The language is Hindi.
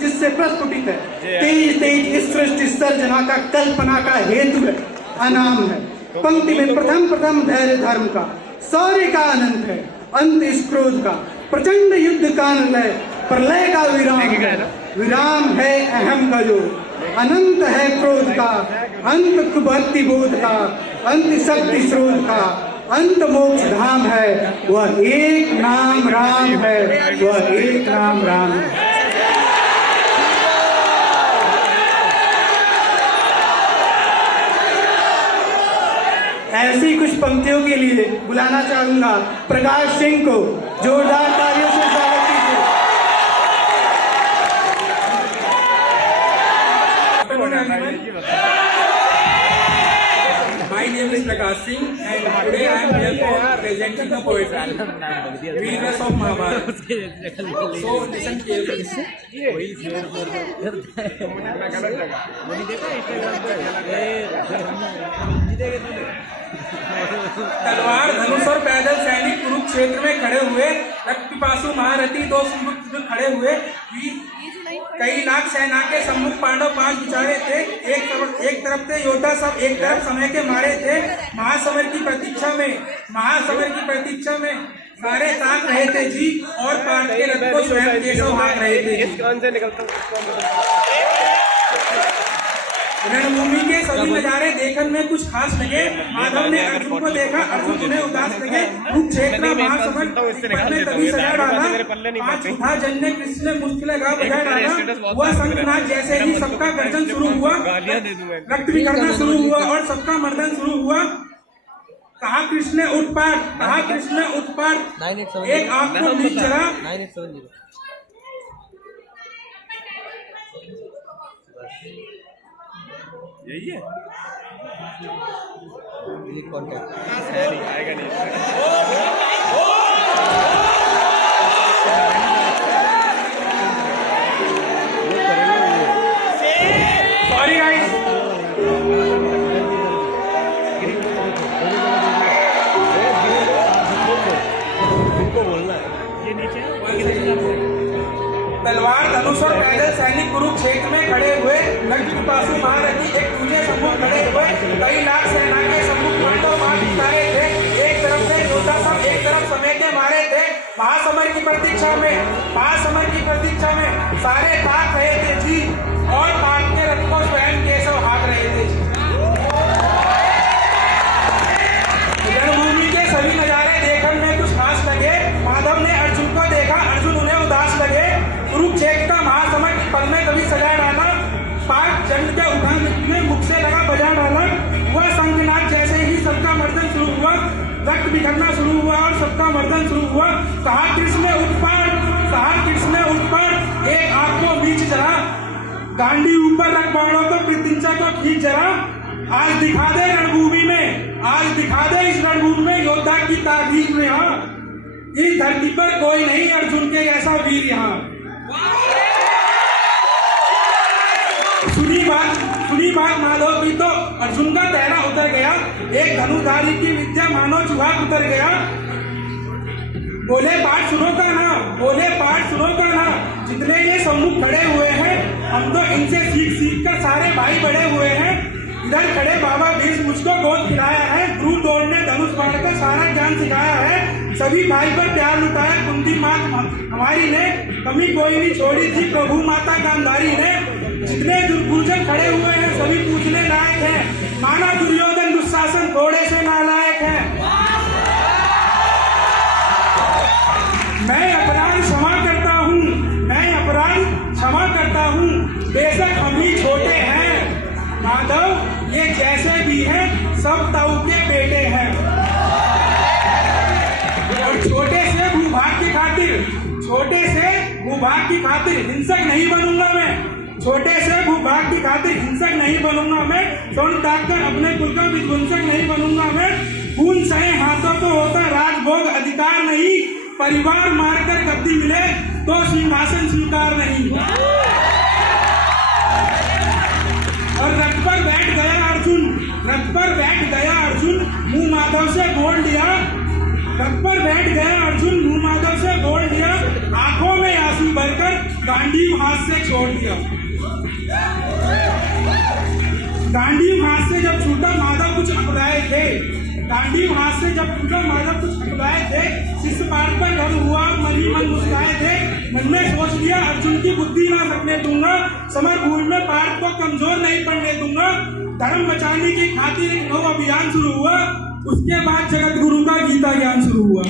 जिससे प्रस्फुटित है, तेज तेज इस सृष्टि सर्जना का कल्पना का हेतु है, अनाम है। पंक्ति में प्रथम प्रथम धैर्य धर्म का, शौर्य का अनंत है, अंत इस क्रोध का, प्रचंड युद्ध का लय, प्रलय का विराम है, विराम है अहम का जो, अनंत है क्रोध का, अंत भक्ति बोध का, अंत शक्ति स्रोत का, अंत मोक्ष धाम है, वह एक नाम राम है, वह एक नाम राम है। ऐसी कुछ पंक्तियों के लिए बुलाना चाहूंगा प्रकाश सिंह को, जोरदार तालियों से स्वागत कीजिए। My name is Prakash Singh and today I am here for presenting the poetry Vedas of Mahabharata. So listen carefully. तलवार धनुष और पैदल सैनिक कुरुक्षेत्र में खड़े हुए, रक्त पिपासु महारथी दो सम्मुख खड़े हुए, कई लाख सेना के सम्मुख पांडव 5 बिचारे थे। एक तरफ थे योद्धा सब एक तरफ समय के मारे थे। महासमर की प्रतीक्षा में सारे ताक रहे थे जी, और पांड के रथ को स्वयं केशव हाँक रहे थे। रणभूमि के सभी नजारे देखने में कुछ खास लगे। माधव ने अर्जुन को देखा, अर्जुन उन्हें उदास लगे। कुरुक्षेत्र महासमर में तभी सजा डाला, 5 उठा जन ने कृष्ण ने मुश्किल लगा बजा डाला। वह शंखनाद जैसे ही सबका गर्जन शुरू हुआ, रक्त बिखरना शुरू हुआ और सबका मर्दन शुरू हुआ। कहा कृष्ण ने उत्पात, कहा कृष्ण ने उत्पात, एक आंख को बीच चला। यही है ये कॉन्टेक्ट आएगा नहीं। सॉरी गाइस, तलवार धनुष और पैदल सैनिक कुरुक्षेत्र में खड़े हुए, रक्त पिपासु महारथी एक दूसरे सम्मुख खड़े हुए, कई लाख सेना के सम्मुख पांडव 5 बिचारे थे। एक तरफ से योद्धा सब एक तरफ समय के मारे थे। महासमर की प्रतीक्षा में सारे ताक रहे थे जी, और पांड के रथ को स्वयं केशव हाँक रहे थे जी। रणभूमि के सभी नजारे देखने में कुछ खास लगे। माधव ने अर्जुन को देखा, अर्जुन उन्हें उदास लगे। कुरुक्षेत्र का महासमर की पल में कभी सजा डाला, 5 जन के उठाने मुख से लगा बजा डाला। वह शंखनाद जैसे ही सबका मर्दन शुरू हुआ, रक्त बिखरना शुरू हुआ और सबका मर्दन शुरू हुआ। कहा कृष्ण ने उत्पात, एक आंख को बीच जला, गांडी ऊपर रख बाणों को प्रतीक्षा को खींच जला। आज दिखा दे इस रणभूमि में योद्धा की तारीफ में। इस धरती पर कोई नहीं अर्जुन के ऐसा वीर यहाँ। सुनी बात माधव की तो अर्जुन का चेहरा उतर गया। एक धनुधारी की विद्या मानो चूहा उतर गया। बोले पाठ सुनो का ना, जितने ये सम्मुख खड़े हुए हैं, हम तो इनसे सीख कर सारे भाई बड़े हुए हैं। इधर खड़े बाबा भीष्म मुझको गोद खिलाया है, ध्रुव दौड़ ने धनुष बाण का सारा ज्ञान सिखाया है। सभी भाई पर प्यार लुटाया कुंती माँ हमारी ने, कमी कोई नहीं छोड़ी थी प्रभु माता गांधारी ने। जितने दुर्पूजन खड़े हुए हैं सभी पूछने लायक हैं, माना दुर्योधन दुशासन थोड़े से नालायक हैं। मैं अपराध क्षमा करता हूँ, बेशक हम ही छोटे हैं। माधव ये जैसे भी हैं सब ताऊ के बेटे हैं, और छोटे से भूभाग की खातिर हिंसक नहीं बनूंगा मैं। स्वर्ण ताक कर अपने कुल का विध्वंसक नहीं बनूंगा मैं। खून सहे हाथों को होता राजभोग अधिकार नहीं, परिवार मारकर गद्दी मिले तो सिंहासन स्वीकार नहीं। और रथ पर बैठ गया अर्जुन मुंह माधव से बोल दिया। आंखों में आंसू भरकर गांडीव हाथ से छोड़ दिया। गांडीव हाथ से जब छूटा माधव कुछ अकुलाए थे, गांडीव हाथ से जब छूटा माधव कुछ अकुलाए थे, शिष्य पार्थ पर धर्म हुआ, मन ही मन मुस्कुराए थे। मन ने सोच लिया अर्जुन की बुद्धि ना सकने दूंगा, समर भूमि में पार्थ को कमजोर नहीं पड़ने दूंगा। धर्म बचाने की खातिर एक नौ अभियान शुरू हुआ। उसके बाद जगत गुरु का गीता ज्ञान शुरू हुआ।